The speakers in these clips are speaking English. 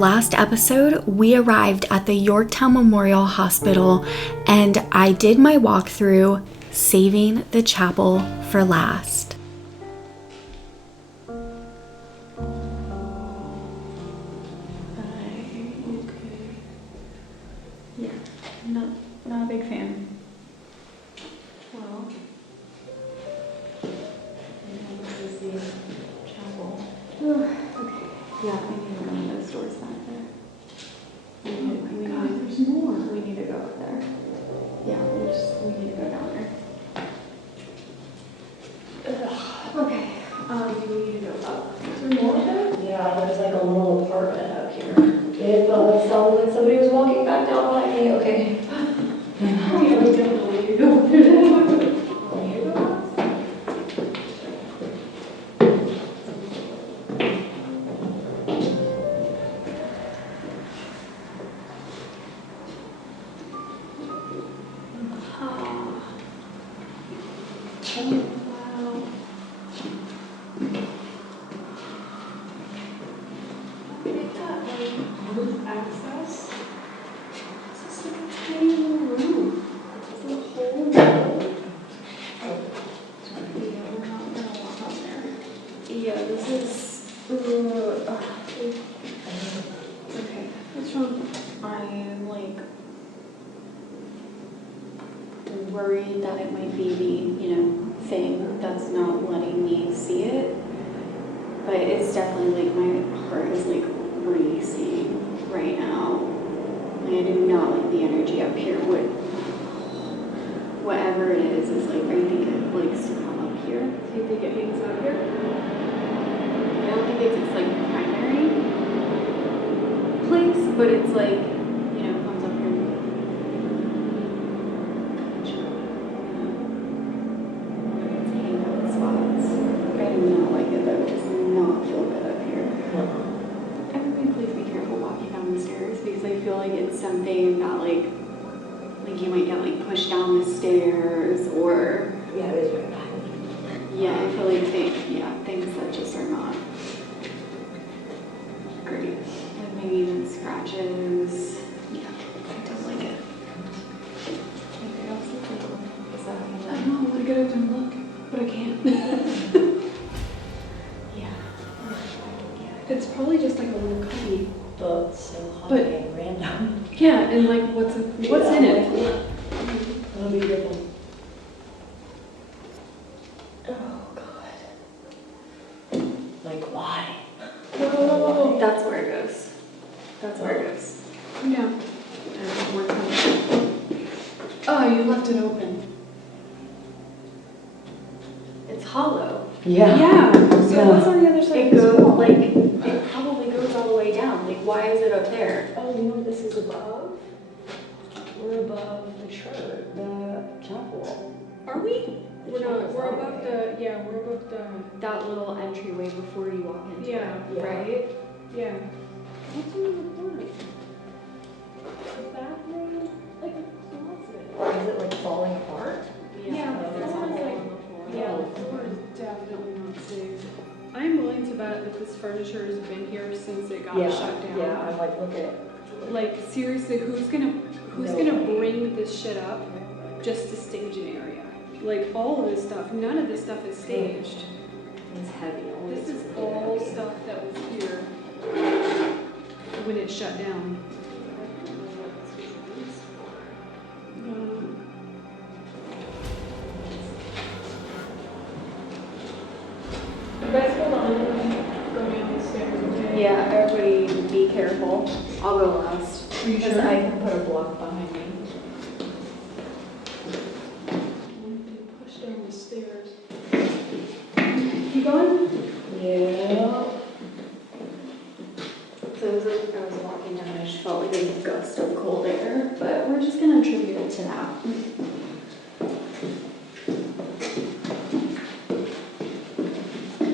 last episode, we arrived at the Yorktown Memorial Hospital and I did my walkthrough, saving the chapel for last. Okay. Yeah, not a big fan. Well, this is the chapel. Okay. Yeah, I need one of those doors back there. There's more. We need to go up there. Yeah, we need to go down there. Okay. Do we need to go up? Is there more? Yeah, there's like a little apartment up here. It sounded like somebody was walking back down behind me. Okay. Yeah, we definitely need to go up there. Worried that it might be the, thing that's not letting me see it. But it's definitely like my heart is like racing right now. Like, I do not like the energy up here. Whatever it is like I think it likes to come up here. Do you think it hangs out here? I don't think it's its like primary place, but it's like, comes up here. I do not like it though. It does not feel good up here. Everybody please be careful walking down the stairs because I feel like it's something that like you might get like pushed down the stairs or Yeah, it is very bad. yeah, I feel like things that just are not great. Like maybe even scratches. Yeah, I don't like it. Anything else? Is that I know, I want to get up and look, but I can't. It's probably just like a little cubby. But so hot But- and random. Yeah, and like what's in it? That'll be good one. Oh God. Like why? Oh, that's where it goes. That's where it goes. Yeah. Oh, you left it open. It's hollow. Yeah. Yeah. So Yeah. what's on the other side? It of this goes wall? like It probably goes all the way down. Like, why is it up there? oh, you know what this is above? We're above the church, the chapel. Are we? We're not. We're above the. Yeah, we're above the. That little entryway before you walk into Yeah. it, right? Yeah. What's in the corner? A bathroom? Like a closet. Is it like falling apart? Yeah, the it's floor is all like. on the floor. Yeah, the floor is definitely not safe. I'm willing to bet that this furniture has been here since it got shut down. Yeah, I'm like, look at it. Like seriously, who's gonna bring this shit up just to stage an area? Like all of this stuff, none of this stuff is staged. It's heavy. This is all stuff that was here when it shut down. You guys hold on and go down the stairs, okay? Yeah, everybody be careful. I'll go last. Are you Because sure? I can put a block behind me. Push down the stairs. You going? Yeah. So as I was walking down, I just felt like a gust of cold air, but we're just going to attribute it to that.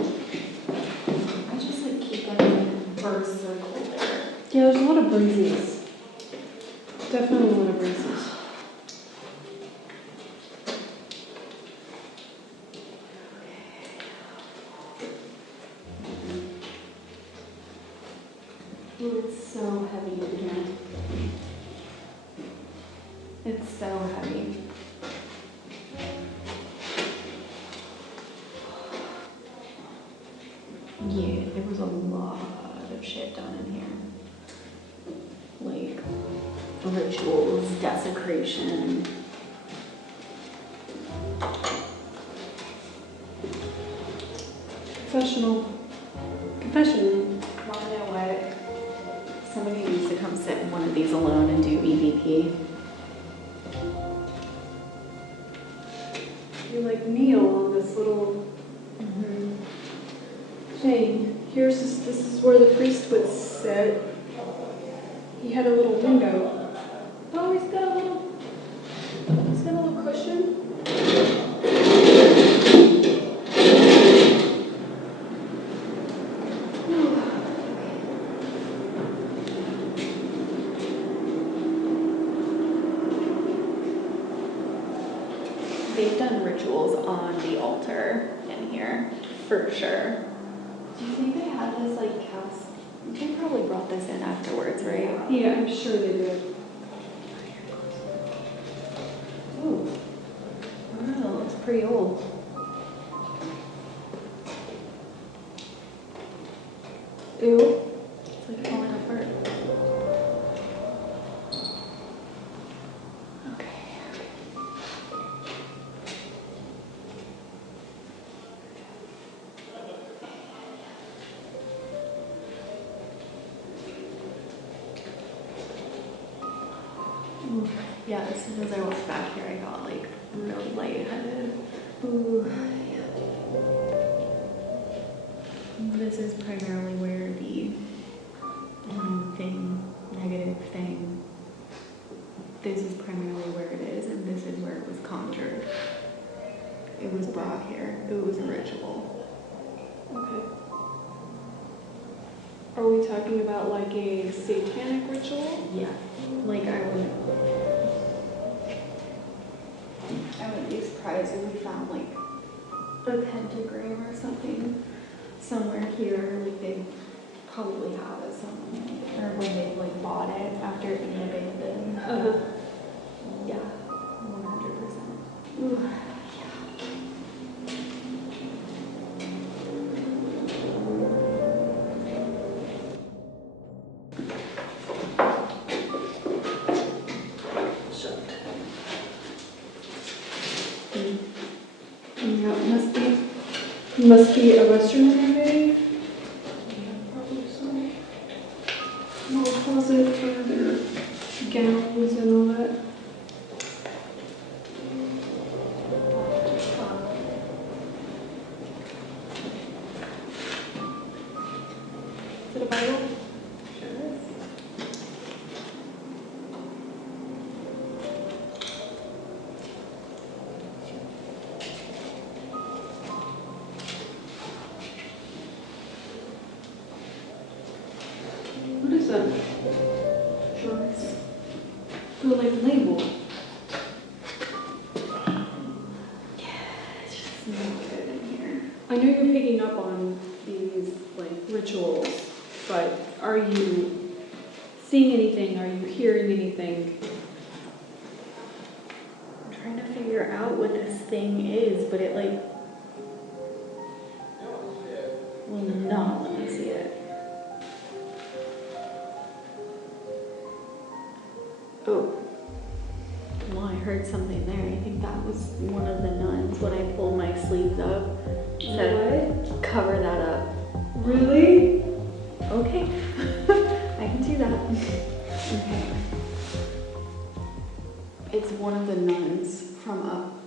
I just like keep getting bursts of cold air. Yeah, there's a lot of breezes. Definitely a lot of breezes. Ooh, it's so heavy in here. It's so heavy. Yeah, there was a lot of shit done in here. Like rituals, desecration. Confession. Wanna know what? Somebody needs to come sit in one of these alone and do EVP. You like kneel on this little thing. This is where the priest would sit. He had a little window. Oh, he's got a little cushion. They've done rituals on the altar in here, for sure. Do you think they had this like cast? They probably brought this in afterwards, right? Yeah, I'm sure they did. Ooh. Wow, it looks pretty old. Ew. It's like falling apart. Okay. Ooh. Yeah, as soon as I walked back here, I got like really lightheaded. Ooh. This is primarily where the negative thing, this is primarily where it is, and this is where it was conjured. It was brought here. It was a ritual. Okay. Are we talking about like a satanic ritual? Yeah. Like I wouldn't be surprised if we found like a pentagram or something somewhere here. Like they probably have it somewhere, or when they like bought it after it being abandoned. Yeah, 100%. Ooh, yeah. Yeah, it must be a restroom maybe. Probably so. Little closet for their gowns and all that. Is it a Bible? Sure is. What is that? Drawers. They're like labeled. It's just not good in here. I know you're picking up on these like rituals, but are you seeing anything? Are you hearing anything? I'm trying to figure out what this thing is, but it like will not let me see it. Oh. Well, I heard something there. I think that was one of the nuns when I pulled my sleeves up. Said, cover that up. Really? Okay. I can do that. Okay. It's one of the nuns from up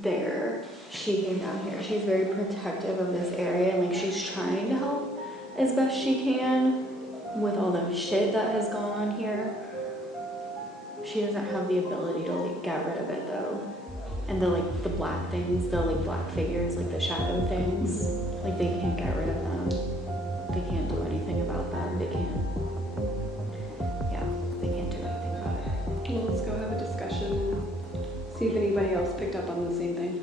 there. She came down here. She's very protective of this area and like she's trying to help as best she can with all the shit that has gone on here. She doesn't have the ability to like get rid of it though. And the like the black things, the like black figures, like the shadow things, like they can't get rid of them. They can't do anything about them. They can't. Yeah, they can't do anything about it. Well, let's go have a discussion. See if anybody else picked up on the same thing.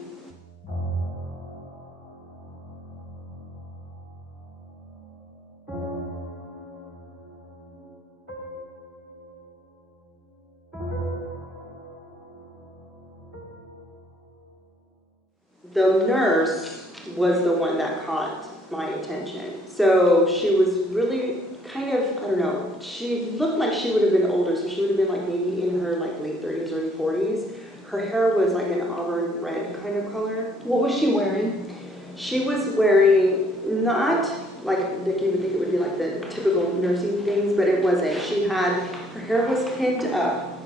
the nurse was the one that caught my attention. So she was really kind of, I don't know, she looked like she would have been older, so she would have been like maybe in her like late 30s, early 40s. Her hair was like an auburn red kind of color. What was she wearing? She was wearing not like you would think it would be like the typical nursing things, but it wasn't. Her hair was pinned up,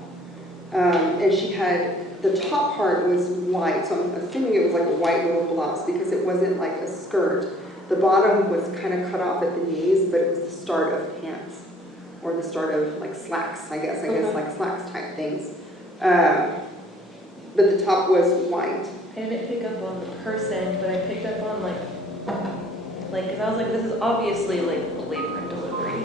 and she had, the top part was white, so I'm assuming it was like a white little blouse because it wasn't like a skirt. The bottom was kind of cut off at the knees, but it was the start of pants, or the start of like slacks, I guess like slacks type things. But the top was white. I didn't pick up on the person, but I picked up on like, because I was like, this is obviously like a labor and delivery.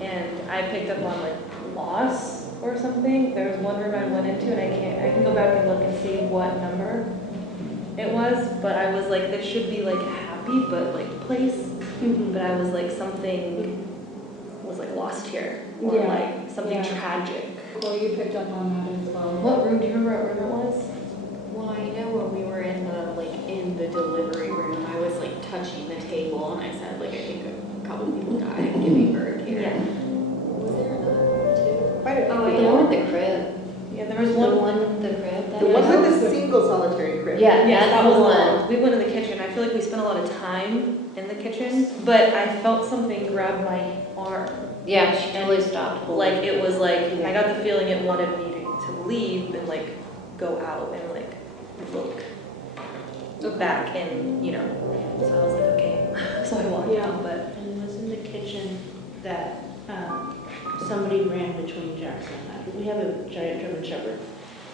And I picked up on like loss or something. There was one room I went into, and I can go back and look and see what number it was, but I was like, this should be like a happy but like place. But I was like, something was like lost here, or like something tragic. Well, you picked up on that as well. What room, do you remember what room it was? Well, I know when we were in the delivery room, I was like touching the table and I said like, I think a couple people died giving birth here. Yeah. Was there another two? Quite a few. Oh, the one with the crib. Yeah, there was The one. one with the crib. The one with the single solitary crib. Yeah, Yeah, that's that the was the one. one. We went in the kitchen. I feel like we spent a lot of time in the kitchen, but I felt something grab my arm. Yeah, she totally stopped. Like it was like, I got the feeling it wanted me to leave and like go out and like look back and, so I was like, okay. So I walked out, but. And it was in the kitchen that somebody ran between Jackson and I. We have a giant German Shepherd.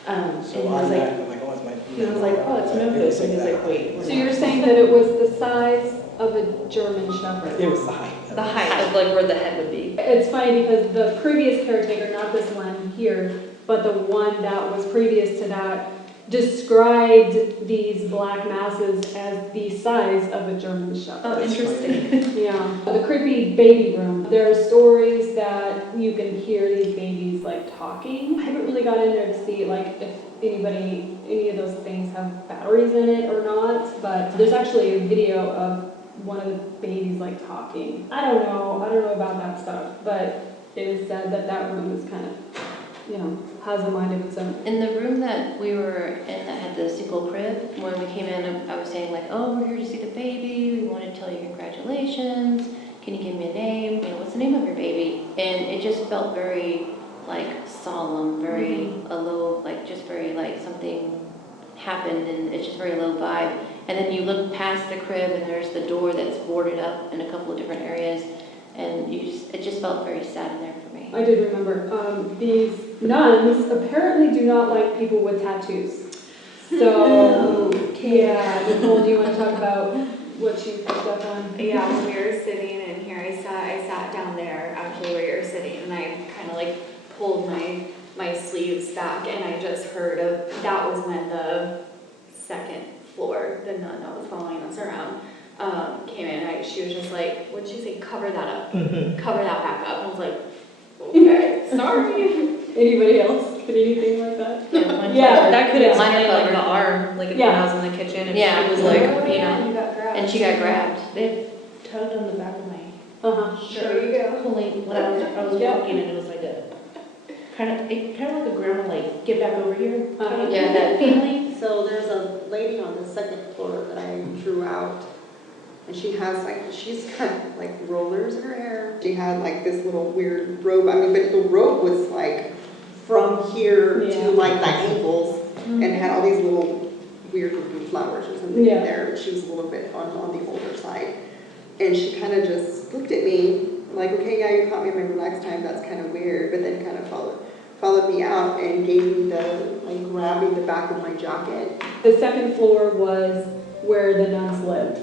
And So on that, I'm like, oh, it's my. he was like, oh, it's Memphis. And he's like, wait. we're So not. you're saying that it was the size of a German Shepherd? It was the height. The height of like where the head would be. It's funny because the previous caretaker, not this one here, but the one that was previous to that, described these black masses as the size of a German Shepherd. Oh, interesting. Yeah. The creepy baby room. There are stories that you can hear these babies like talking. I haven't really got in there to see like if any of those things have batteries in it or not, but there's actually a video of one of the babies like talking. I don't know about that stuff, but it is said that room is kind of, has a mind of its own. In the room that we were in that had the single crib, when we came in, I was saying like, oh, we're here to see the baby. We want to tell you congratulations. Can you give me a name? What's the name of your baby? And it just felt very like solemn, very a low, like just very like something happened, and it's just very low vibe. And then you look past the crib, and there's the door that's boarded up in a couple of different areas, and it just felt very sad in there for me. I did remember. These nuns apparently do not like people with tattoos. So, yeah, Nicole, do you want to talk about what you picked up on? Yeah, when we were sitting in here, I sat down there actually where you're sitting, and I kind of like pulled my sleeves back, and I just heard that was when the second floor, the nun that was following us around, came in. She was just like, what'd she say? Cover that up. Cover that back up. And I was like, okay, sorry. Anybody else? Did anything like that? Yeah, that could Yeah. explain like Minor the arm, like if Yeah. when I was in the kitchen and Yeah. she was like, You got grabbed. And she got grabbed. They tugged on the back of my Uh-huh. There you go. pulling when I was Yeah. walking, and it was like a kind of like a grandma, like, get back over here. Uh-huh. Yeah, that feeling. So there's a lady on the second floor that I drew out, and she's got like rollers in her hair. She had like this little weird robe. I mean, but the robe was like from here Yeah. to like the ankles, and it had all these little weird looking flowers or something Yeah. in there. She was a little bit on the older side, and she kind of just looked at me like, okay, yeah, you caught me my relaxed time. That's kind of weird, but then kind of followed me out and gave me grabbing the back of my jacket. The second floor was where the nuns lived.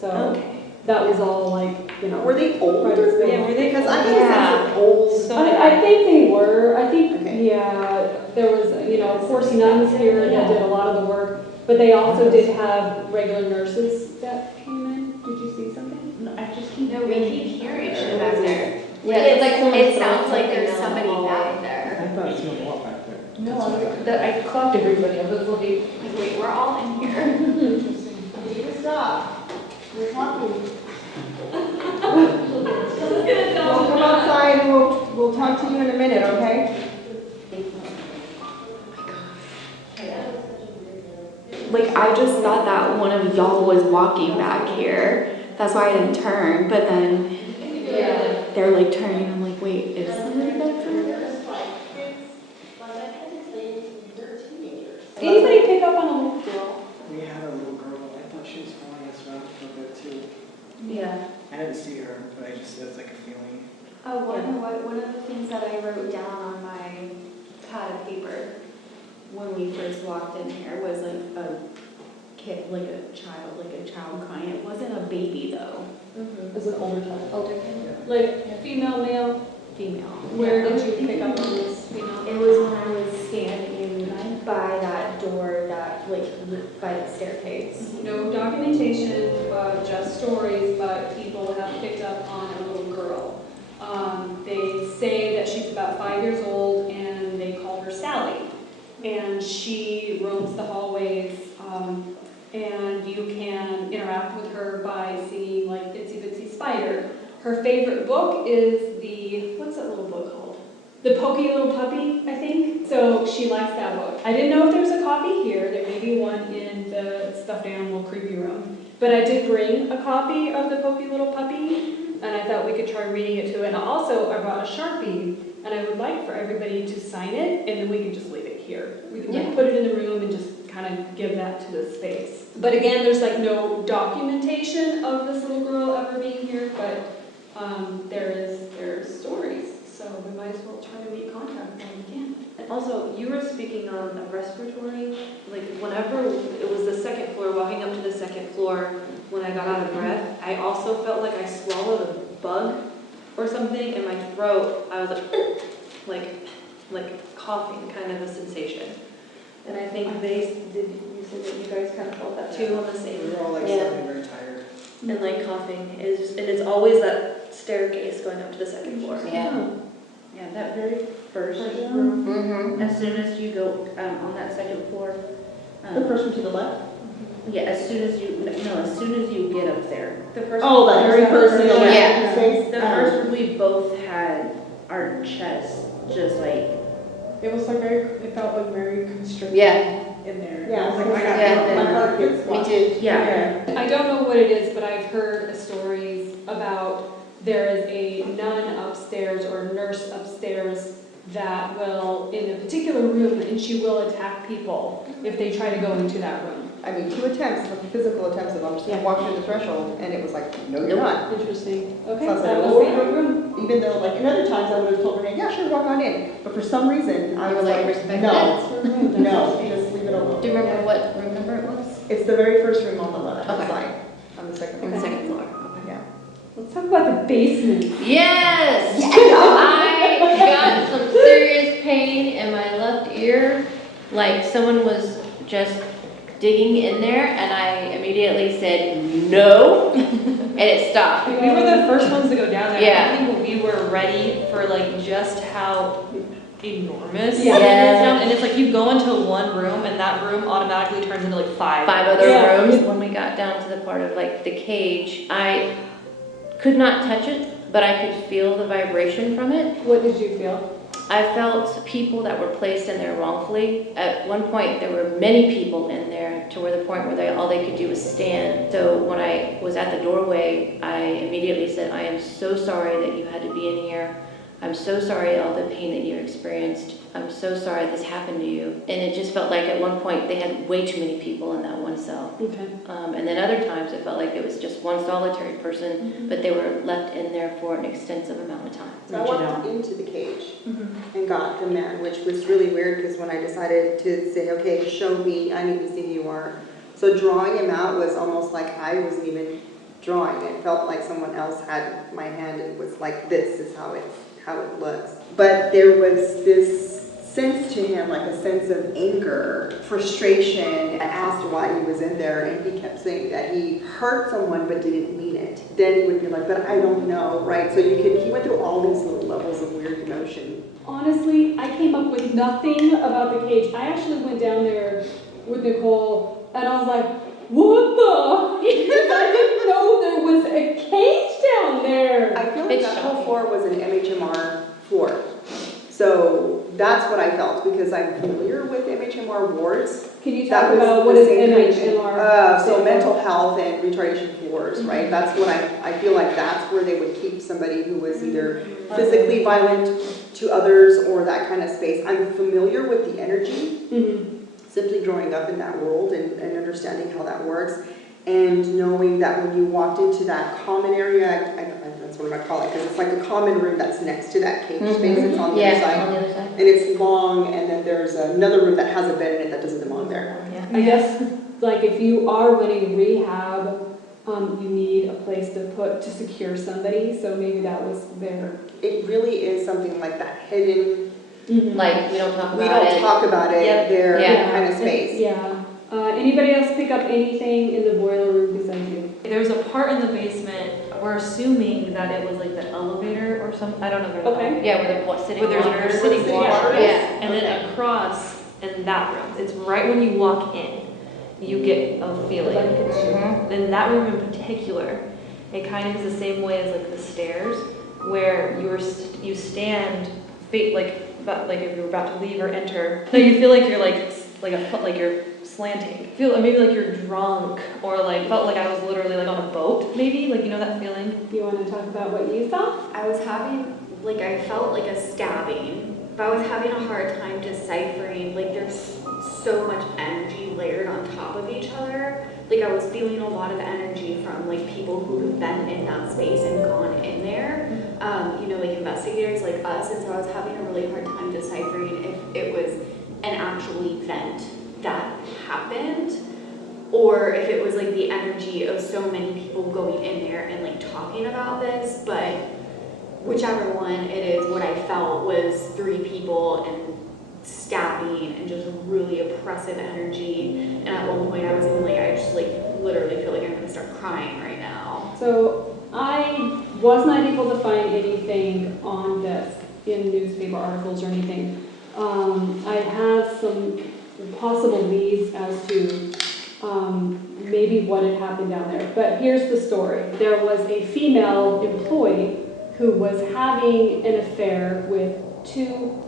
So that was all like, Were they older? Yeah, were they? Because I get a sense of old. So I think they were. I think, Okay. yeah, there was, of course, nuns here that did a lot of the work, but they also did have regular nurses that came in. Did you see something? No, I just keep No, we keep hearing shit back there. Yeah, it's like someone It throwing sounds like there's something somebody down the back hallway. there. I thought it smelled a lot back there. No, I clocked everybody. I was looking. wait, we're all in here. Interesting. You need to stop. We're talking. We'll come outside and we'll talk to you in a minute, okay? Like, I just thought that one of y'all was walking back here. That's why I didn't turn. But then they're like turning. I'm like, wait, is somebody back there? Did anybody pick up on a little girl? We had a little girl, I thought she was following us around for a bit too. Yeah. I didn't see her, but it's like a feeling. One of the things that I wrote down on my pad of paper when we first walked in here was like a kid, like a child crying. It wasn't a baby though. It was an older child. Older kid. Like female, male? Female. Where did you pick up on this female? It was when I was standing by that door, by the staircase. No documentation, just stories, but people have picked up on a little girl. They say that she's about 5 years old and they call her Sally. And she roams the hallways, and you can interact with her by seeing like Itsy Bitsy Spider. Her favorite book is what's that little book called? The Pokey Little Puppy, I think. So she likes that book. I didn't know if there was a copy here. There may be one in the stuffed animal creepy room. But I did bring a copy of the Pokey Little Puppy, and I thought we could try reading it to it. And also, I brought a Sharpie, and I would like for everybody to sign it, and then we can just leave it here. We can like, put it in the room and just kind of give that to the space. But again, there's like no documentation of this little girl ever being here, but there are stories. So we might as well try to make contact when we can. And also, you were speaking on a respiratory, like whenever it was the second floor, walking up to the second floor, when I got out of breath, I also felt like I swallowed a bug or something in my throat. I was like coughing, kind of a sensation. And I think you said that you guys kind of felt that too on the same. We were all like suddenly very tired. And like coughing and it's always that staircase going up to the second floor. Yeah. Yeah, that very first room, Mm-hmm. as soon as you go on that second floor. The first one to the left? Yeah, as soon as you get up there. The first Oh, that very first in the Yeah. space? The first one, we both had our chests just like, It was like it felt like very constricted Yeah. in there. Yeah, it's like, Yeah. my heart gets Me squashed. too. yeah. I don't know what it is, but I've heard stories about there is a nun upstairs or nurse upstairs that will, in a particular room, and she will attack people if they try to go into that room. I mean, 2 attempts, physical attempts of I'm just gonna walk through the threshold, and it was like, no, you're not. Interesting. Okay, So I said, that was "Oh, the room. Even though, like, in other times I would have told her, yeah, sure, walk on in. But for some reason, I You were was like, like, respect no, that. no, just leave it alone. Do you remember what room number it was? It's the very first room on the left Okay. side, on the second On the floor. second floor. Yeah. Let's talk about the basement. Yes! I got some serious pain in my left ear. Like someone was just digging in there and I immediately said no and it stopped. We were the first ones to go down there. Yeah. I think we were ready for like just how enormous Yeah. it is Yeah. now. And it's like you go into one room and that room automatically turns into like five. 5 other Yeah. rooms. When we got down to the part of like the cage, I could not touch it, but I could feel the vibration from it. What did you feel? I felt people that were placed in there wrongfully. At one point, there were many people in there to where the point where all they could do was stand. So when I was at the doorway, I immediately said, I am so sorry that you had to be in here. I'm so sorry all the pain that you experienced. I'm so sorry this happened to you. And it just felt like at one point they had way too many people in that one cell. Okay. And then other times it felt like it was just one solitary person, but they were left in there for an extensive amount of time. So I walked into the cage and got the man, which was really weird because when I decided to say, okay, show me, I need to see who you are. So drawing him out was almost like I wasn't even drawing. It felt like someone else had my hand and was like, this is how it looks. But there was this sense to him, like a sense of anger, frustration. I asked why he was in there, and he kept saying that he hurt someone but didn't mean it. Then he would be like, but I don't know, right? So he went through all these little levels of weird emotion. Honestly, I came up with nothing about the cage. I actually went down there with Nicole, and I was like, what the? I didn't know there was a cage down there. I feel like It's that whole shocking. floor was an MHMR floor. So that's what I felt, because I'm familiar with MHMR wards. Can you That talk was about the what is same kind of- MHMR? So mental health and retardation floors, right? That's what I feel like that's where they would keep somebody who was either physically violent to others or that kind of space. I'm familiar with the energy, simply growing up in that world and understanding how that works. And knowing that when you walked into that common area, that's what I'm gonna call it, because it's like a common room that's next to that cage space, it's on the other Yeah, side. on the other side. And it's long, and then there's another room that has a bed in it that doesn't belong there. I guess, like, if you are running rehab, you need a place to secure somebody, so maybe that was there. It really is something like that hidden, Like, we don't talk we about don't it. talk about it, Yep. there Yeah. kind of space. Yeah. Anybody else pick up anything in the boiler room besides you? There was a part in the basement, we're assuming that it was like the elevator or something, I don't know. Where Okay. Yeah, where the sitting Where there's water. sitting Sitting water. water is? Yeah. And then across in that room, it's right when you walk in, you get a feeling. Mhm. In that room in particular, it kind of is the same way as like the stairs, where you stand, like if you're about to leave or enter, so you feel like you're like you're slanting. Feel maybe like you're drunk, or like felt like I was literally like on a boat, maybe, like, you know that feeling. You want to talk about what you saw? I was having, like, I felt like a stabbing, but I was having a hard time deciphering, like, there's so much energy layered on top of each other. Like, I was feeling a lot of energy from, like, people who have been in that space and gone in there, like investigators like us, and so I was having a really hard time deciphering if it was an actual event that happened, or if it was like the energy of so many people going in there and like talking about this. But whichever one it is, what I felt was 3 people and stabbing and just really oppressive energy. And at one point I was even like, I just like literally feel like I'm gonna start crying right now. So I was not able to find anything on this in newspaper articles or anything. I have some possible leads as to maybe what had happened down there. But here's the story. There was a female employee who was having an affair with 2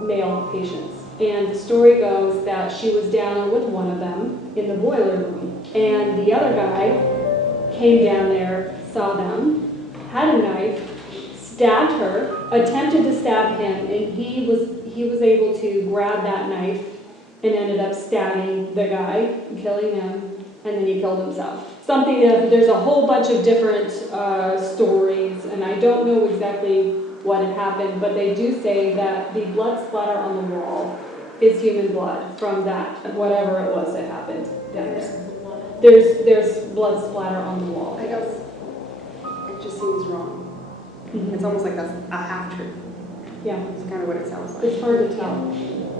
male patients. And the story goes that she was down with one of them in the boiler room. And the other guy came down there, saw them, had a knife, stabbed her, attempted to stab him, and he was able to grab that knife and ended up stabbing the guy, killing him, and then he killed himself. There's a whole bunch of different stories, and I don't know exactly what had happened, but they do say that the blood splatter on the wall is human blood from that, whatever it was that happened down there. There's blood splatter on the wall. I guess it just seems wrong. It's almost like that's a half-truth. Yeah, It's kind of what it sounds like. it's hard to tell,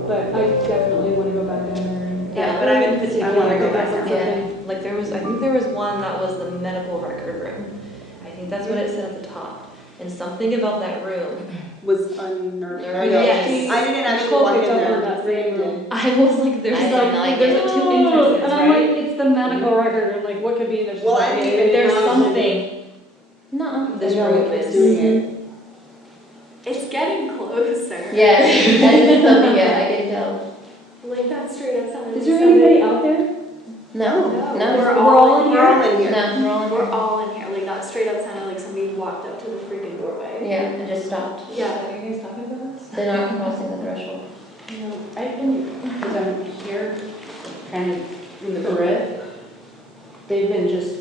but I definitely want to go back down there and. Yeah, but I'm in I particular. want to go back That's there. something. Like I think there was one that was the medical record room. I think that's what it said at the top. And something about that room. Was unnerving. Yes. I didn't actually Nicole walk in picked up there. on that same room. I was like, there's I didn't like there's it. like 2 entrances, And I'm like, right? it's the medical record, like what could be in there? Well, I didn't even There's know something. No. This I know room it was is. doing it. It's getting closer. Yes, that is something, yeah, I can tell. Like that straight up sounded. Is there anybody out there? No, no. We're all in We're here. all in here. No, we're all in We're here. all in here. Like that straight up sounded like somebody walked up to the freaking doorway. Yeah, and just stopped. Yeah. Are you guys talking about this? They're not crossing the threshold. I've been, because I'm here, kind of in the crib, they've been just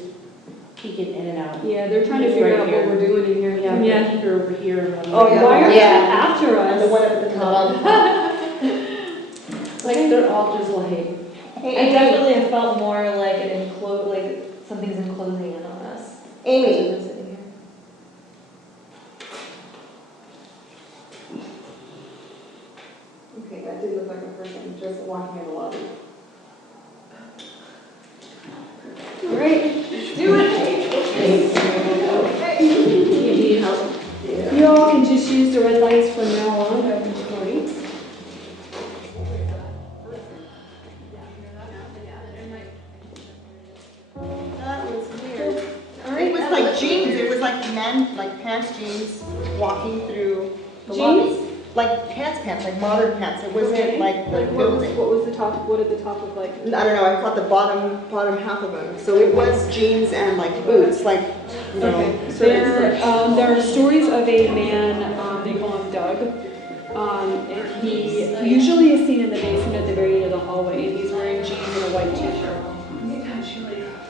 peeking in and out. Yeah, they're trying to It's figure right out here. what we're doing in here. Yeah, Yeah. peeker over here. And one Oh, yeah. Why are they Yeah. after And the us? one up at the Not top. on the front. Like they're all just like, I definitely have felt more like like something's enclosing in on us. Amy, As we've been sitting here. okay, that did look like a person just walking in the lobby. All right, do it. you need help. You all can just use the red lights from now on. Recording. jeans. It was like men, like pants, jeans, walking through the Jeans? lobby. Like pants, like modern pants. It wasn't Okay. like the what building. was the top, what did the top look like? I don't know, I caught the bottom half of them. So it was jeans and like boots, like, you know. Okay. sort of There are stories of a man, they call him Doug. And he usually is seen in the basement at the very end of the hallway, and he's wearing jeans and a white t-shirt.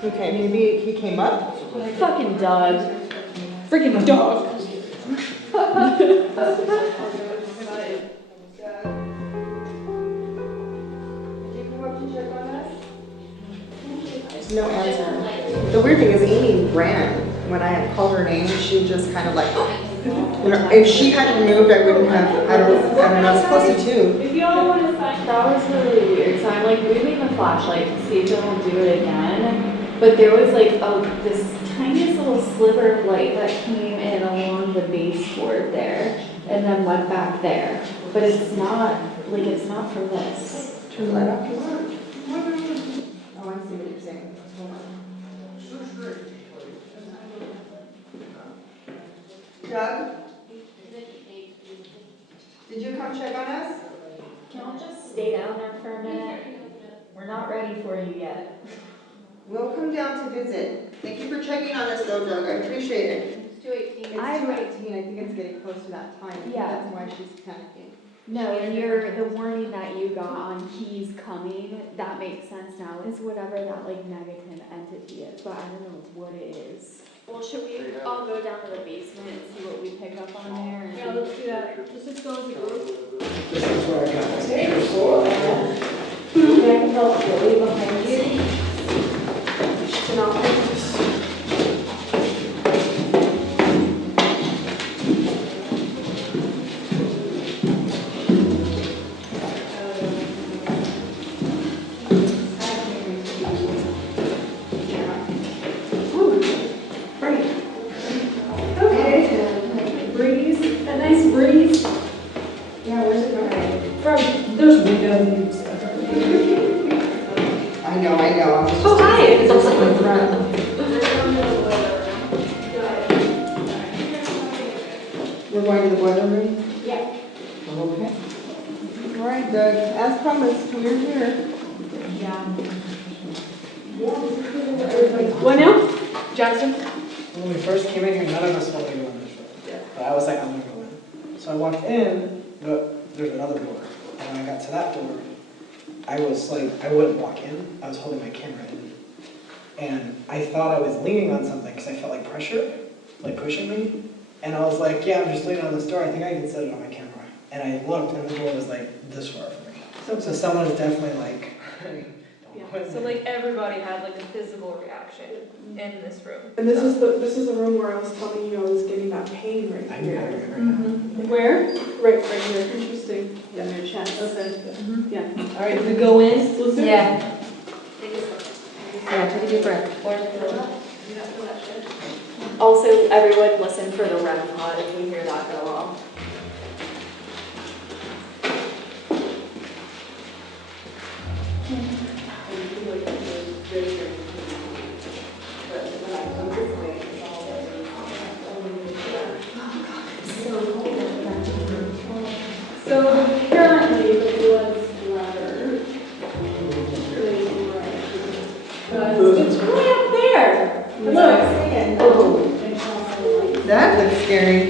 Okay, maybe he came up. Fucking Doug. Freaking Doug. No answer. The weird thing is Amy ran. When I called her name, she just kind of like, you know, if she hadn't moved, I wouldn't have, I don't know, I was supposed to too. If y'all want to sign. That was really weird. So I'm like moving the flashlight to see if it'll do it again. But there was like this tiniest little sliver of light that came in along the baseboard there and then went back there. But it's not, like it's not from this. Turn the light off. Oh, I see what you're saying. Hold on. Doug? Did you come check on us? Can we just stay down there for a minute? We're not ready for you yet. We'll come down to visit. Thank you for checking on us though, Doug. I appreciate it. It's 2:18. It's 2:18. I think it's getting close to that time. I think Yeah. That's why she's panicking. No, and the warning that you got on keys coming, that makes sense now. It's whatever that like negative entity is, but I don't know what it is. Well, should we all go down to the basement and see what we pick up on there? Yeah, let's do that. Let's just go as a group. This is where I got my papers for. I can help Billy behind you. Breeze, a nice breeze. Yeah, where's it going? From, there's windows and stuff. I know. I was just. Oh, hi. It's just like the front. We're going to the boiler room? Yeah. Okay. All right, Doug, as promised, we're here. What now? Jackson? When we first came in here, none of us wanted to go in this room. But I was like, I'm gonna go in. So I walked in, but there's another door. And when I got to that door, I was like, I wouldn't walk in. I was holding my camera in. And I thought I was leaning on something because I felt like pressure, like pushing me. And I was like, yeah, I'm just leaning on this door. I think I can set it on my camera. And I looked and the door was like this far from me. So someone is definitely like, don't go in So there. like everybody had like a physical reaction in this room. And this is the room where I was telling you I was getting that pain right I'm here. having it right now. Where? Right here. Interesting. In your chest. Okay. Yeah. All right, we go in? Let's do it. Yeah. Yeah, take a deep breath. Also, everyone listen for the REM pod if we hear that go off. So apparently the blood splatter. It's way up there. Look. Oh, that looks scary.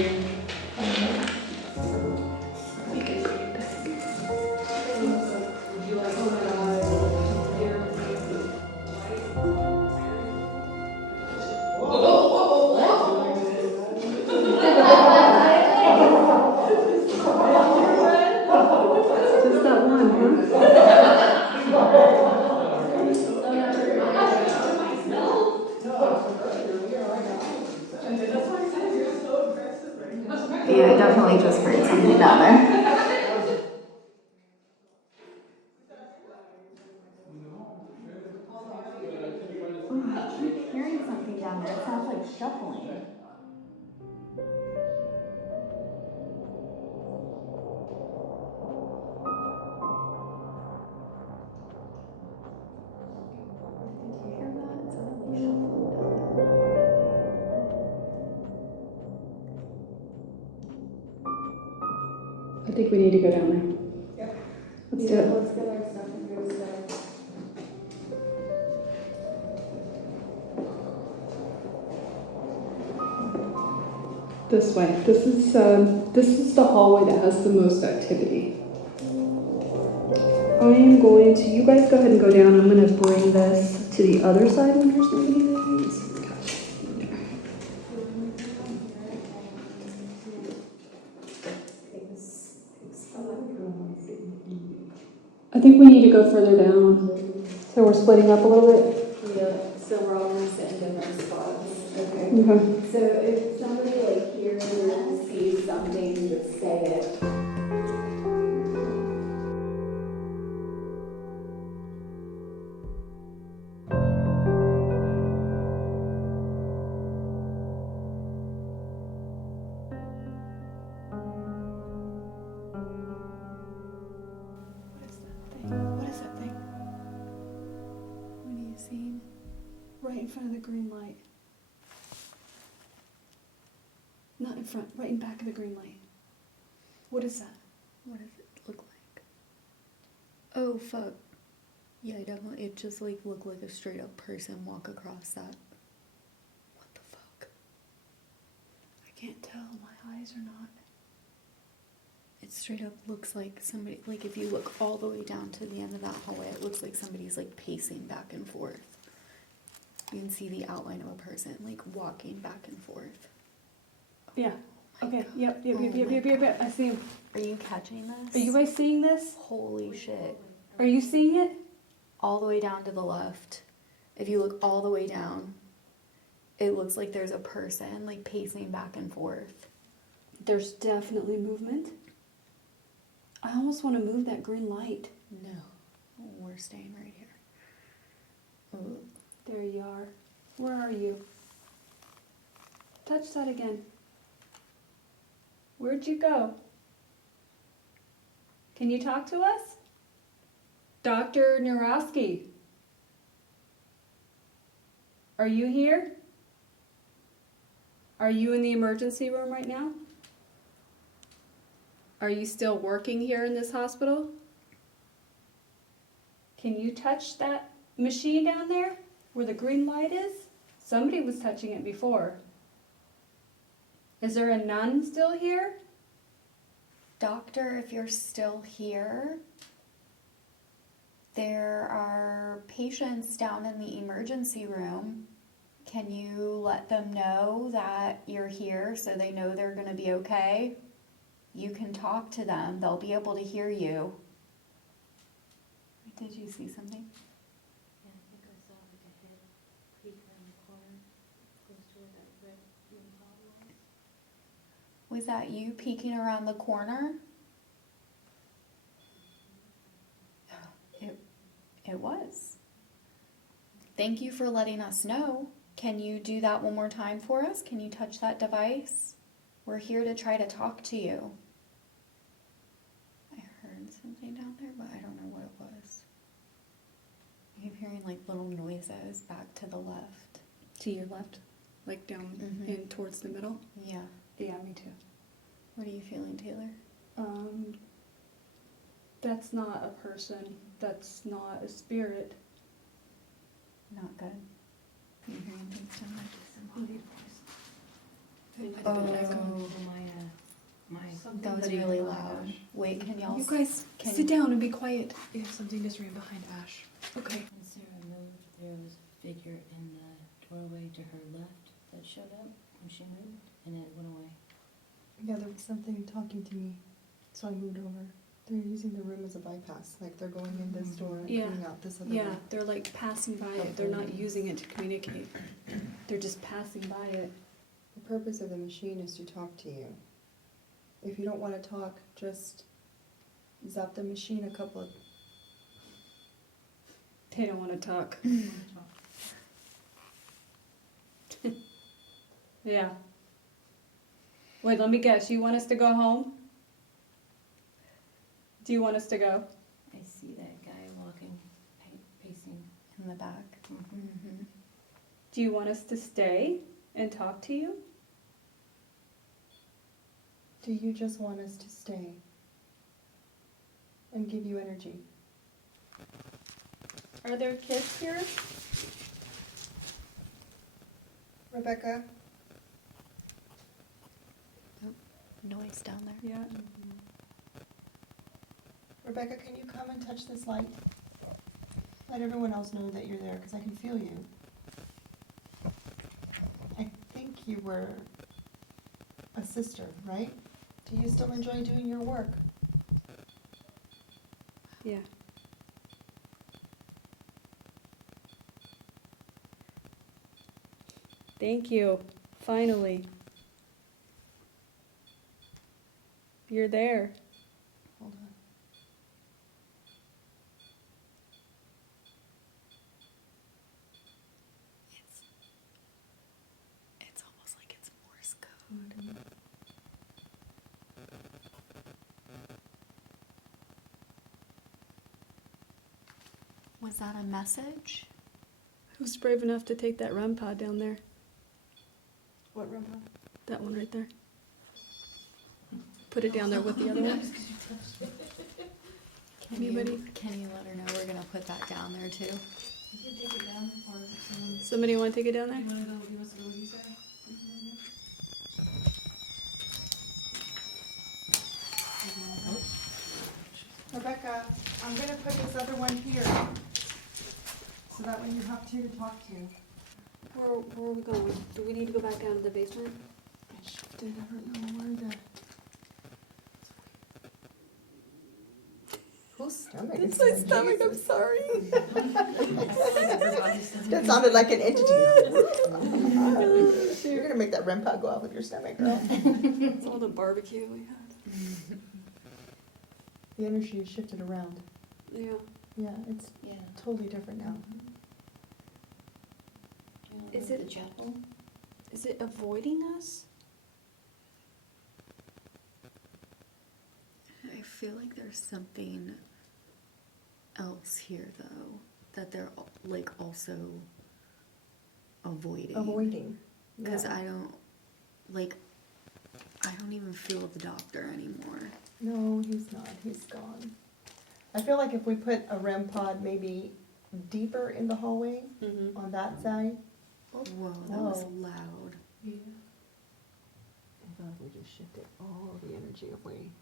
Just that one, huh? Yeah, I definitely just heard something down there. I keep hearing something down there. It sounds like shuffling. Did you hear that? It sounded like shuffling down there. think we need to go down there. Yep. Let's do it. Let's get our stuff and go start. This way. This is the hallway that has the most activity. I am going to, you guys go ahead and go down. I'm going to bring this to the other side when there's nobody there. I think we need to go further down. So we're splitting up a little bit. Yeah, so we're all gonna sit in different spots. Okay. Okay. So if somebody like hears or sees something, just say it. What is that thing? What are you seeing? Right in front of the green light. Not in front, right in back of the green light. What is that? What does it look like? Oh, fuck. Yeah, definitely. It just, like, looked like a straight up person walk across that. What the fuck? I can't tell. My eyes are not. It straight up looks like somebody, like, if you look all the way down to the end of that hallway, it looks like somebody's, like, pacing back and forth. You can see the outline of a person, like, walking back and forth. Yeah. Oh my Okay. God. Yep. I see him. Are you catching this? Are you guys seeing this? Holy shit. Are you seeing it? All the way down to the left. If you look all the way down, it looks like there's a person, like, pacing back and forth. There's definitely movement. I almost want to move that green light. No. We're staying right here. Ooh. There you are. Where are you? Touch that again. Where'd you go? Can you talk to us? Dr. Nurowski. Are you here? Are you in the emergency room right now? Are you still working here in this hospital? Can you touch that machine down there where the green light is? Somebody was touching it before. Is there a nun still here? Doctor, if you're still here, there are patients down in the emergency room. Can you let them know that you're here so they know they're going to be okay? You can talk to them. They'll be able to hear you. Did you see something? Yeah, I think I saw like a head peek around the corner, close to where that red uniform was. Was that you peeking around the corner? It was. Thank you for letting us know. Can you do that one more time for us? Can you touch that device? We're here to try to talk to you. I heard something down there, but I don't know what it was. I keep hearing like little noises back to the left. To your left? Like down in towards the middle? Yeah. Yeah, me too. What are you feeling, Taylor? That's not a person. That's not a spirit. Not good. Are you hearing things down there? That was really loud. Wait, can y'all... You guys, can- sit down and be quiet. Yeah, something just ran behind Ash. Okay. When Sarah moved, there was a figure in the doorway to her left that showed up when she moved, and it went away. Yeah, there was something talking to me, so I moved over. They're using the room as a bypass, like they're going in this door and Yeah. coming out this other Yeah, way. they're like passing by it. They're not using it to communicate. They're just passing by it. The purpose of the machine is to talk to you. If you don't want to talk, just zap the machine a couple of... They don't want to talk. Yeah. Wait, let me guess. You want us to go home? Do you want us to go? I see that guy walking, pacing. In the back. Mm-hmm. Do you want us to stay and talk to you? Do you just want us to stay? and give you energy. Are there kids here? Rebecca? Noise down there. Yeah. Rebecca, can you come and touch this light? Let everyone else know that you're there, because I can feel you. I think you were a sister, right? Do you still enjoy doing your work? Yeah. Thank you. Finally. You're there. Hold on. It's almost like it's Morse code. Was that a message? Who's brave enough to take that REM pod down there? What room? That one right there. Put it down there with the other one. Anybody? Can you let her know we're gonna put that down there too? You can take it down, or someone, Somebody want to take it down there? you wanna go, you want to go with you, Sarah? Rebecca, I'm gonna put this other one here, so that when you have two to talk to. Where are we going? Do we need to go back down to the basement? I shifted, I don't know where the... Whose stomach is It's my that? stomach, I'm sorry. That sounded like an entity. You're gonna make that REM pod go off with your stomach, girl. It's all the barbecue we had. The energy is shifted around. Yeah. Yeah, it's Yeah. totally different now. Is The it- chapel? Is it avoiding us? I feel like there's something else here though, that they're like also avoiding. Avoiding. Because Yeah. I don't even feel the doctor anymore. No, he's not. He's gone. I feel like if we put a REM pod maybe deeper in the hallway Mm-hmm. on that side. Whoa, that was Whoa. loud. Yeah. I feel like we just shifted all the energy away.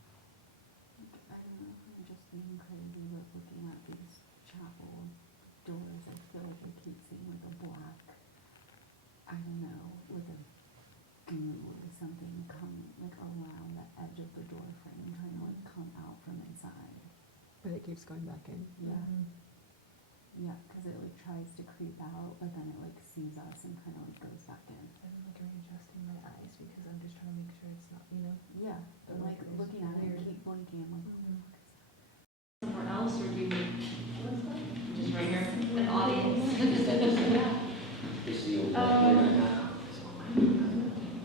I don't know if I'm just being crazy, but looking at these chapel doors, I feel like I keep seeing like a black, I don't know, like a goo or something come like around the edge of the door frame, trying to like come out from inside. But it keeps going back in. Yeah. Yeah, because it like tries to creep out, but then it like sees us and kind of like goes back in. I'm like readjusting my eyes because I'm just trying to make sure it's not, you know. Yeah, I'm like looking at it and keep blinking. I'm like, Somewhere else, or do you just right here, an audience?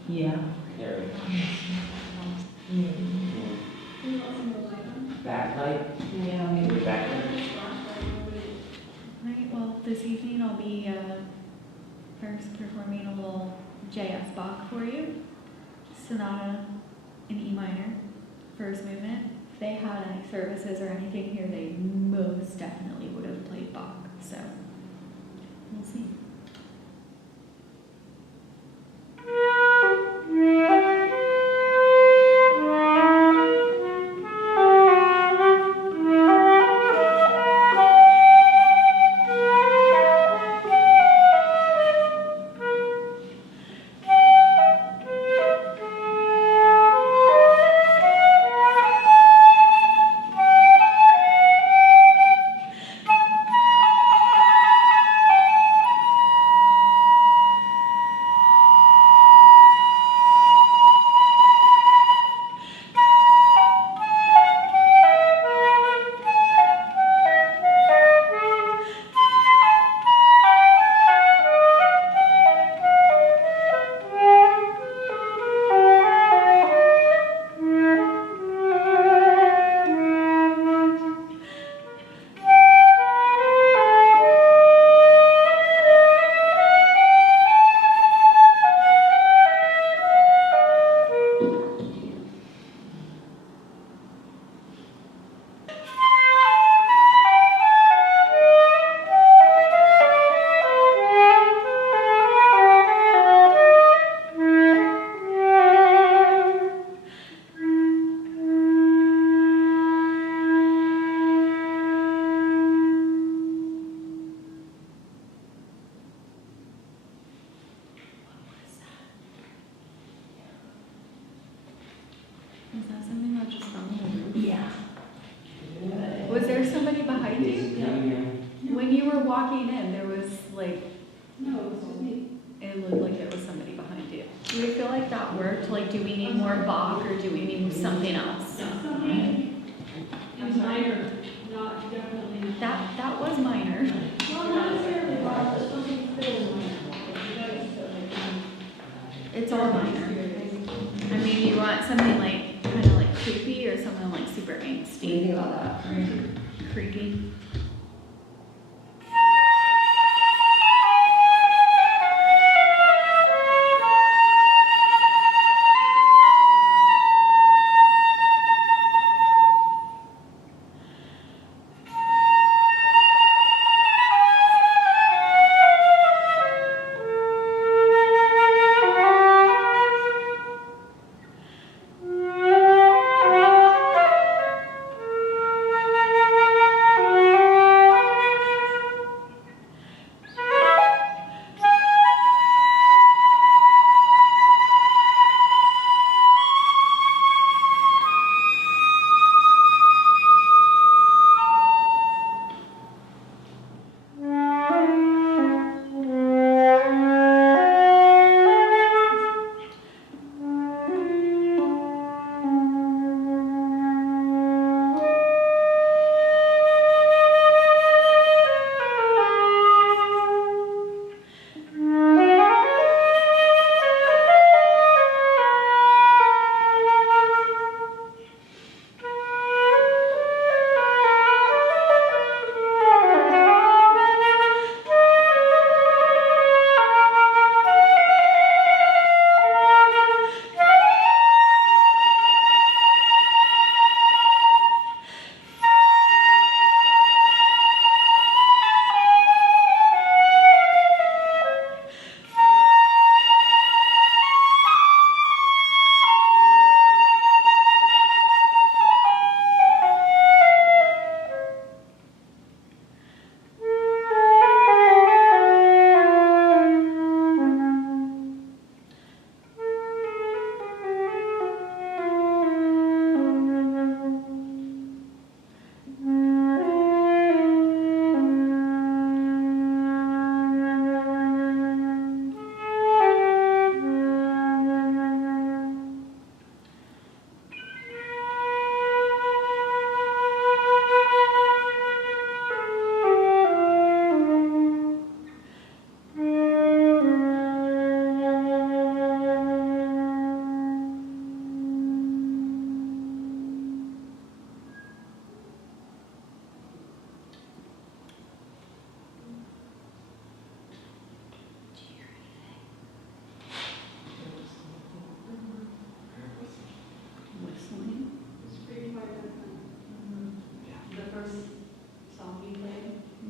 Yeah. Backlight? Yeah. Maybe backlight? Right, well, this evening I'll be first performing a little J.S. Bach for you. Sonata in E minor, first movement. If they had any services or anything here, they most definitely would have played Bach, so we'll see. were walking in, there was like, No, it was just me. it looked like there was somebody behind you. Do we feel like that worked? Like, do we need more Bach or do we need something else? Something is minor, not definitely. That was minor. Well, not necessarily Bach, but something still minor. It's all minor. I mean, you want something like, kind of like creepy or something like super angsty. What do you think about that? Creepy.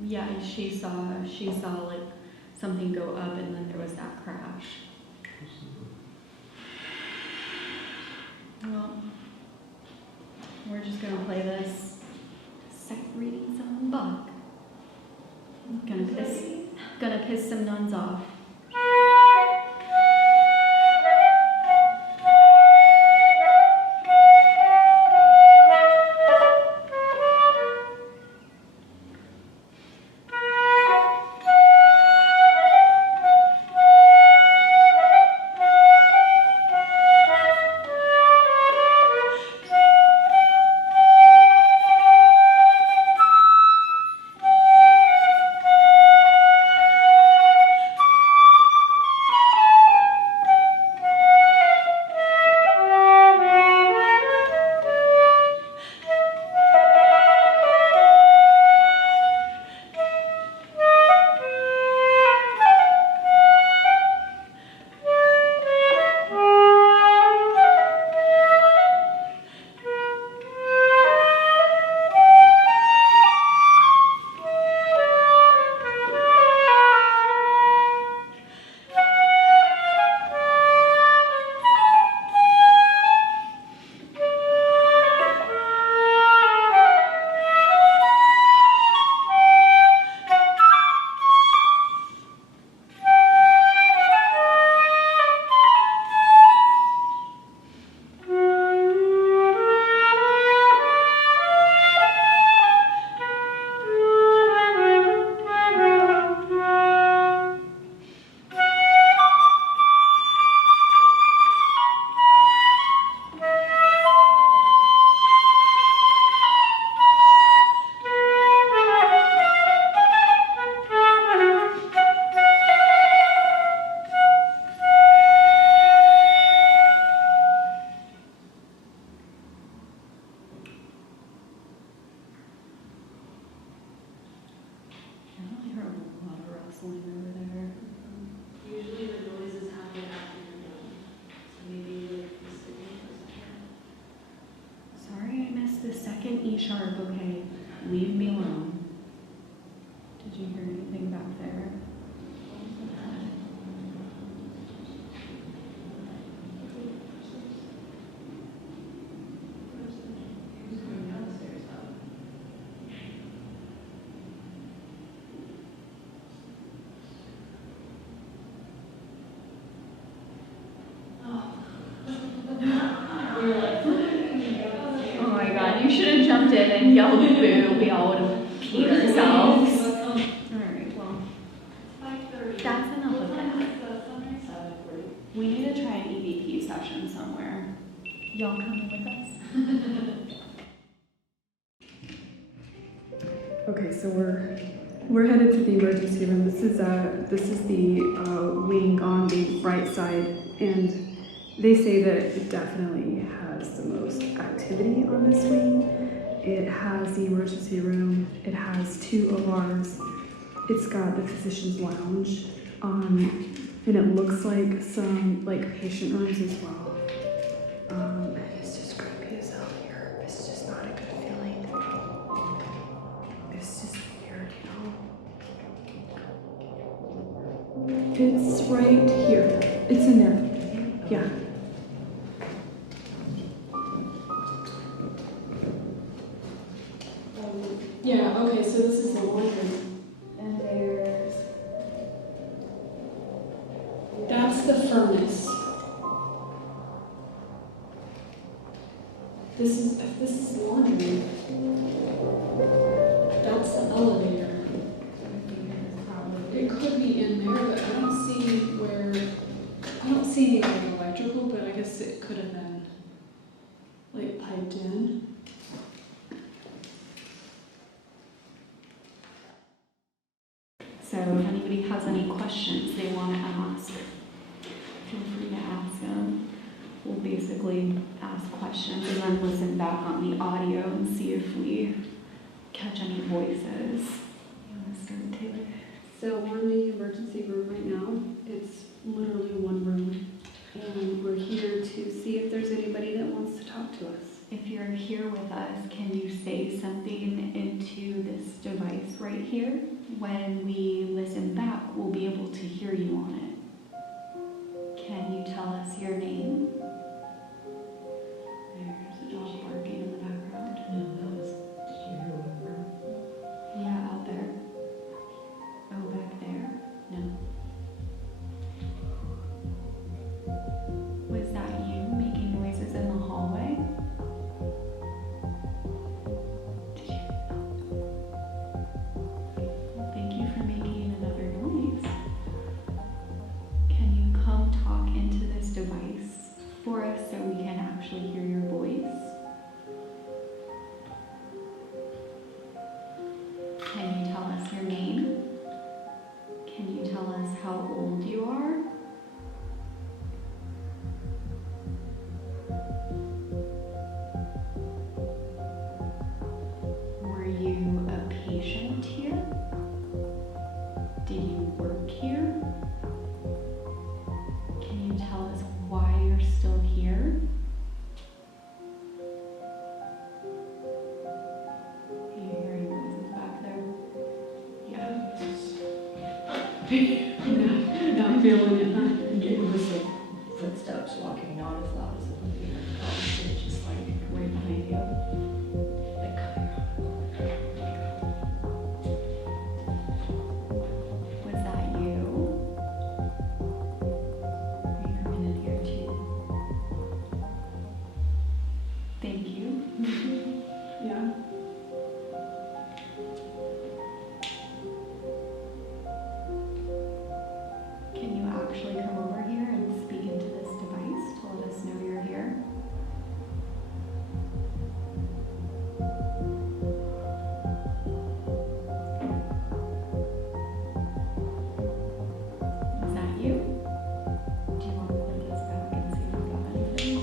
Yeah, she saw like something go up and then there was that crash. Well, we're just gonna play this second reading some Bach. Gonna piss some nuns off. rustling over there. Usually the noises happen after you're done. So maybe like the second or second. Sorry I missed the second E sharp, okay? Leave me alone. Did you hear anything back there? Oh my god, you should have jumped in and yelled boo. We all would have peed ourselves. Alright, well, that's enough of that. We need to try an EVP session somewhere. Y'all coming with us? Okay, so we're headed to the emergency room. This is the wing on the right side, and they say that it definitely has the most activity on this wing. It has the emergency room. It has 2 ORs. It's got the physician's lounge, and it looks like some patient rooms as well. And it's just creepy as hell here. It's just not a good feeling. It's just weird, It's right here. It's in there. Yeah. Yeah, okay, so this is the laundry. And that's the furnace. This is laundry. That's the elevator. It could be in there, but I don't see any electrical, but I guess it could have been piped in. So if anybody has any questions they want to ask, feel free to ask them. We'll basically ask questions and then listen back on the audio and see if we catch any voices. You want to start, Taylor? So we're in the emergency room right now. It's literally one room. And we're here to see if there's anybody that wants to talk to us. If you're here with us, can you say something into this device right here? When we listen back, we'll be able to hear you on it. Can you tell us your name? There's a dog barking in the background. No, that was, did you hear one? Yeah, out there. Oh, back there? No. Was that you making noises in the hallway? Did you? Well, thank you for making another noise. Can you come talk into this device for us so we can actually hear your voice? Can you tell us your name? Can you tell us how old you are? Were you a patient here? Did you work here? Can you tell us why you're still here? Are you hearing noises back there? Yeah. No, I'm feeling it. It was like footsteps walking, not as loud as it would be in a house. It's just like Right behind you. like coming Was that you? Are you coming in here too? Thank you. Yeah. Can you actually come over here and speak into this device to let us know you're here? Is that you? Do you want to put this back and see if we got anything?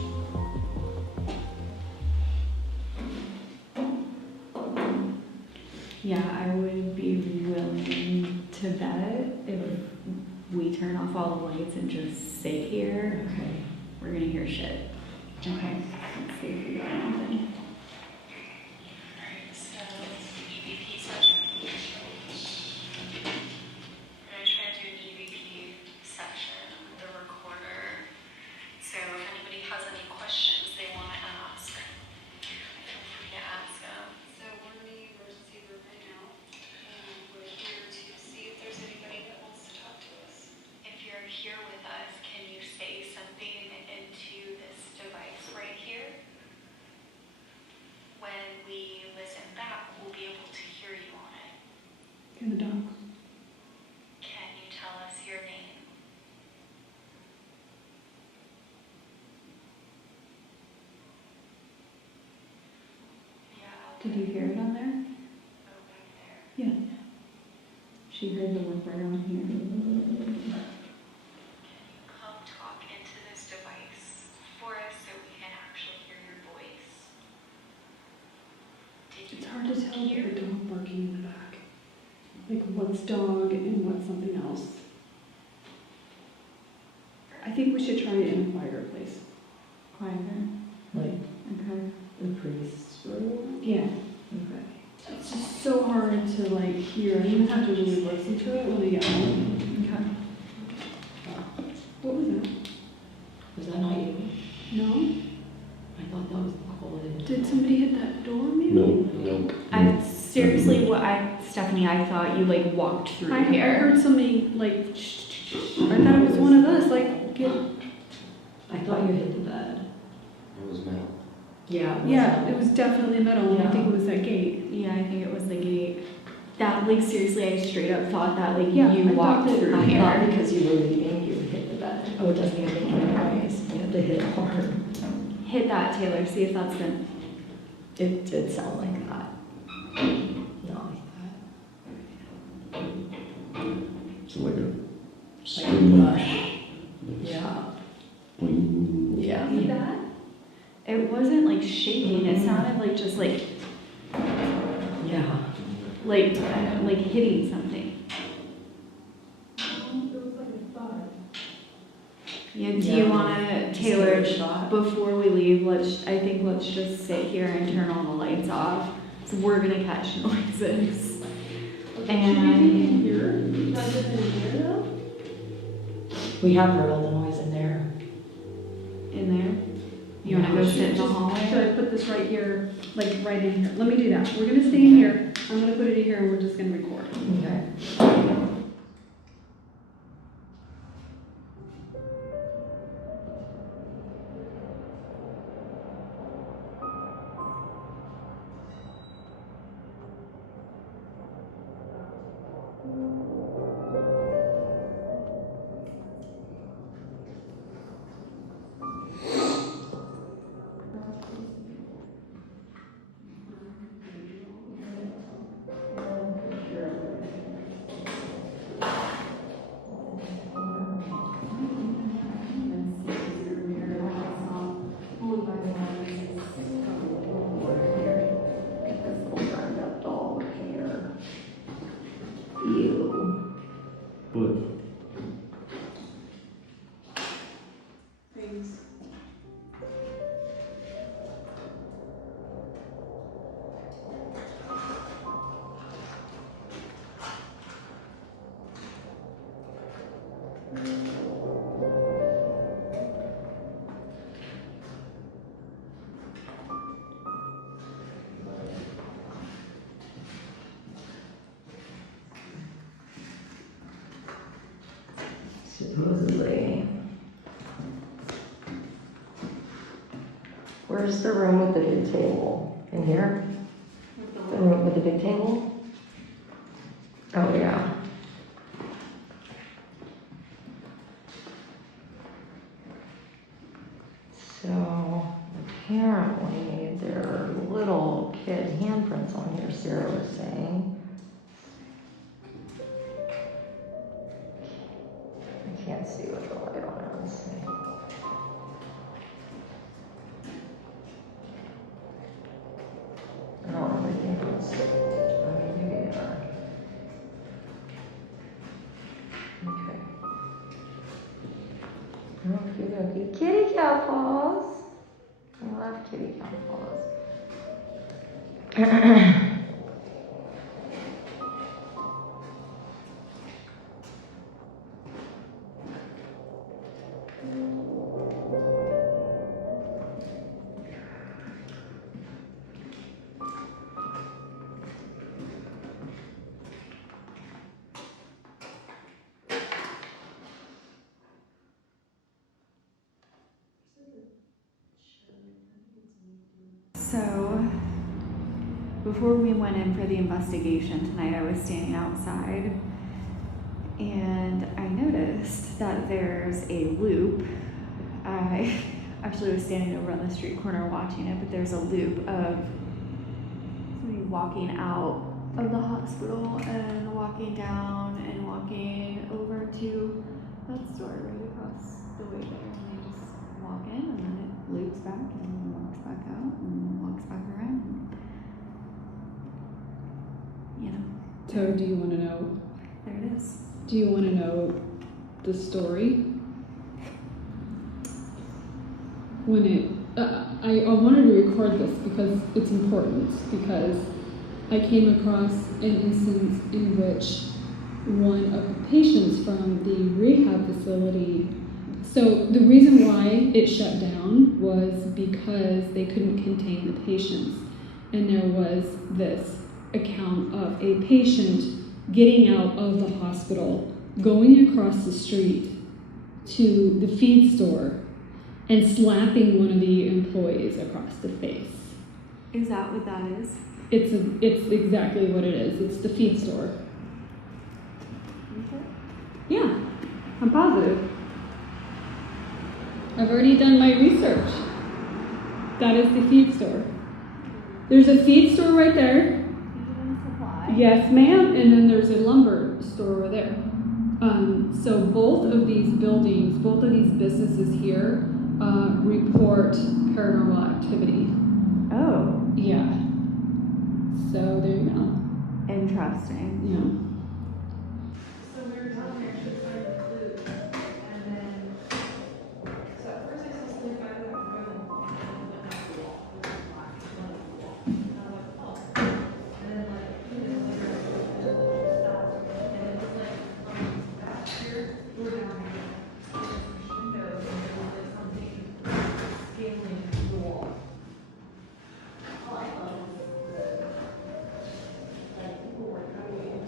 Yeah, I would be willing to bed, if we turn off all the lights and just sit here, Okay. we're gonna hear shit. Okay, let's see if we got anything. Alright, so EVP session. We're gonna try to do an EVP session with the recorder. So if anybody has any questions they want to ask, feel free to ask them. So we're in the emergency room right now, and we're here to see if there's anybody that wants to talk to us. If you're here with us, can you say something into this device right here? When we listen back, we'll be able to hear you on it. Okay, the dog. Can you tell us your name? Yeah. Did you hear it on there? Oh, back there. Yeah. She heard the one right on here. Can you come talk into this device for us so we can actually hear your voice? Did It's you hard to tell hear? with the dog barking in the back. Like what's dog and what's something else. I think we should try it in a quieter place. Quieter. Like Okay. the priest's room? Yeah. Okay. It's just so hard to like hear. You even have to really listen to it when they get home. Okay. What was that? Was that not you? No? I thought that was Nicole. Did somebody hit that door maybe? Nope. I seriously, Stephanie, I thought you like walked through I here. heard somebody like shh, shh, shh. I thought it was one of us, like get I thought you hit the bed. It was Mel. Yeah. yeah, it was definitely metal and I Yeah. think it was that gate. Yeah, I think it was the gate. That like seriously, I straight up thought that like Yeah, you I walked thought that- through I here. thought because you were leaving, you would hit the bed. Oh, it doesn't even make any noise. You have to hit hard. Hit that, Taylor. See if that's good. It did sound like that. No. So like a Like a scream. rush. Yeah. Boing. Yeah. See that? It wasn't like shaking. It sounded like just like Yeah. I don't know, like hitting something. Yeah, do you Yeah. wanna, Taylor, Scary shot. before we leave, I think let's just sit here and turn all the lights off. So we're gonna catch noises. And here? Not just in here though? We have heard all the noise in there. in there, you wanna go sit in the hallway? Should I put this right here, like right in here? Let me do that. We're gonna stay in here. I'm gonna put it in here and we're just gonna record. Okay. But Thanks. Supposedly. Where's the room with the big table? In here? The room with the big table? Oh, yeah. So apparently there are little kid handprints on here, Sarah was saying. I can't see with the light on it, let's see. I don't really think it's, I mean, maybe they are. Okie dokie. Kitty cat paws. I love kitty cat paws. So, before we went in for the investigation tonight, I was standing outside and I noticed that there's a loop. I actually was standing over on the street corner watching it, but there's a loop of somebody walking out of the hospital and walking down and walking over to that store right across the way there. And they just walk in and then it loops back and walks back out and walks back around. You know. So do you want to know? There it is. Do you want to know the story? When I wanted to record this because it's important, because I came across an instance in which one of the patients from the rehab facility, so the reason why it shut down was because they couldn't contain the patients. And there was this account of a patient getting out of the hospital, going across the street to the feed store and slapping one of the employees across the face. Is that what that is? It's exactly what it is. It's the feed store. Okay. Yeah, I'm positive. I've already done my research. That is the feed store. There's a feed store right there. Feed and supply. Yes, ma'am. And then there's a lumber store over there. So both of these buildings, both of these businesses here, report paranormal activity. Oh. Yeah. So there you go. Interesting. Yeah. So we were down there to find the clues, and then, so at first I saw something back in that room, and then went down the wall, it was black, one on the wall, and I was like, oh. And then like, later, it stopped, and it was like, back here, we were down here, there was windows, and there was like something scaling the wall. All I thought was, like people were coming in.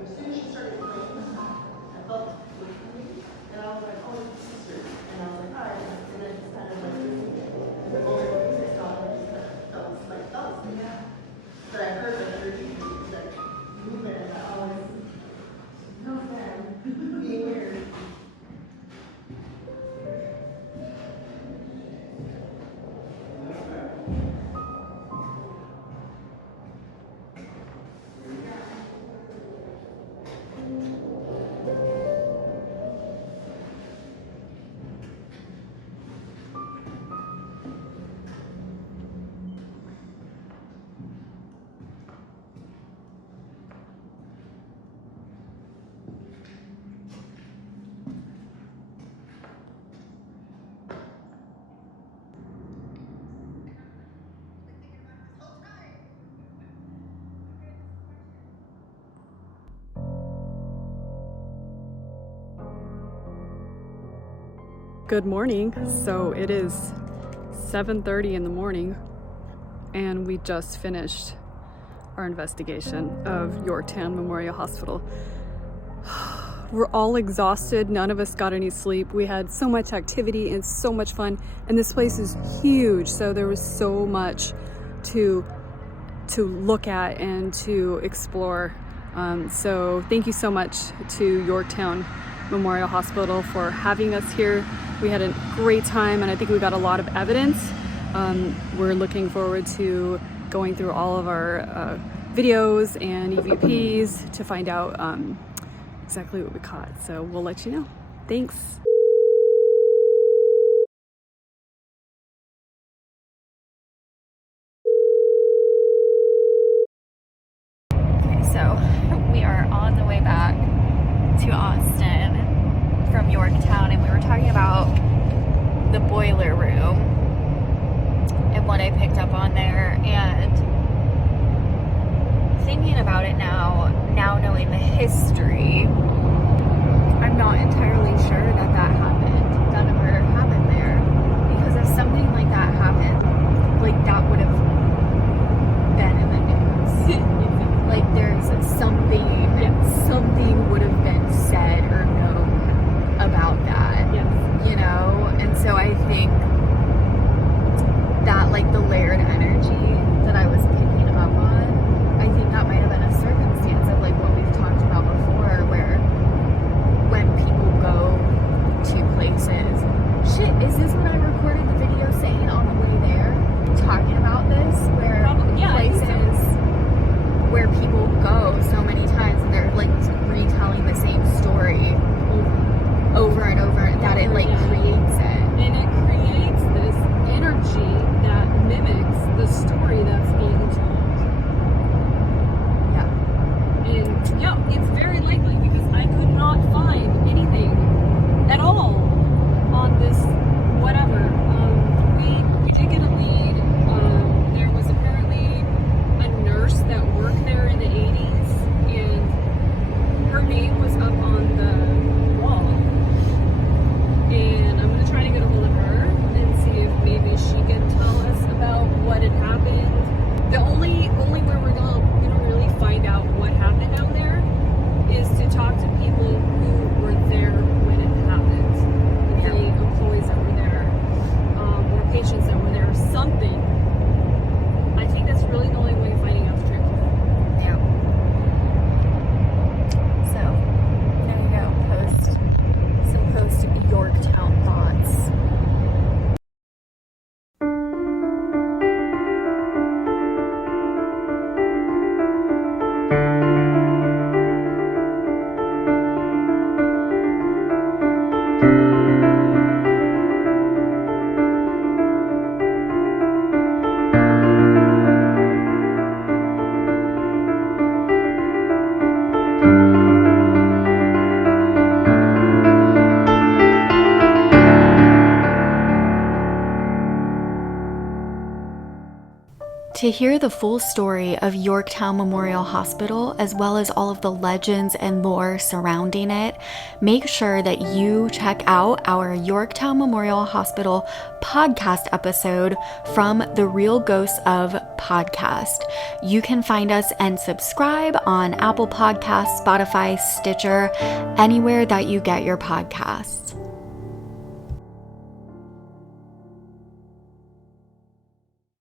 As soon as she started praying, I felt it coming, and I was like, oh, it's a sister. And I was like, hi. And then it's kind of like, the older ones I saw, and that was like, oh, yeah. But I heard the energy, like, movement, and I was, no, man, being weird. Good morning. So it is 7:30 in the morning, and we just finished our investigation of Yorktown Memorial Hospital. We're all exhausted. None of us got any sleep. We had so much activity and so much fun, and this place is huge, so there was so much to look at and to explore. So thank you so much to Yorktown Memorial Hospital for having us here. We had a great time, and I think we got a lot of evidence. We're looking forward to going through all of our videos and EVPs to find out exactly what we caught. So we'll let you know. Thanks. Okay, so we are on the way back to Austin from Yorktown, and we were talking about the boiler room and what I picked up on there, and thinking about it now knowing the history, I'm not entirely sure that a murder happened there. Because if something like that happened, like that would have been in the news. Like there's something would have been said or known about that. You know? And so I think that like the layered energy that I was picking up on, I think that might have been a circumstance of like what we've talked about before, where when people go to places, shit, is this what I recorded the video saying on the way there? Talking about this, where places where people go so many times and they're like retelling the same story over and over, that it like creates it. And it creates this energy that mimics the story that's being told. Yeah. And yeah, it's very likely because I could not find anything at all on this whatever. We did get a lead. There was apparently a nurse that worked there in the 80s, and her name was up on the wall. And I'm going to try to get a hold of her and see if maybe she can tell us about what had happened. The only where we're going to really find out what happened down there is to talk to people who were there when it happened. The employees that were there, or patients that were there, something. I think that's really the only way of finding out the truth. Yeah. So, there you go. Some post Yorktown thoughts. To hear the full story of Yorktown Memorial Hospital, as well as all of the legends and lore surrounding it, make sure that you check out our Yorktown Memorial Hospital podcast episode from the Real Ghosts of podcast. You can find us and subscribe on Apple Podcasts, Spotify, Stitcher, anywhere that you get your podcasts.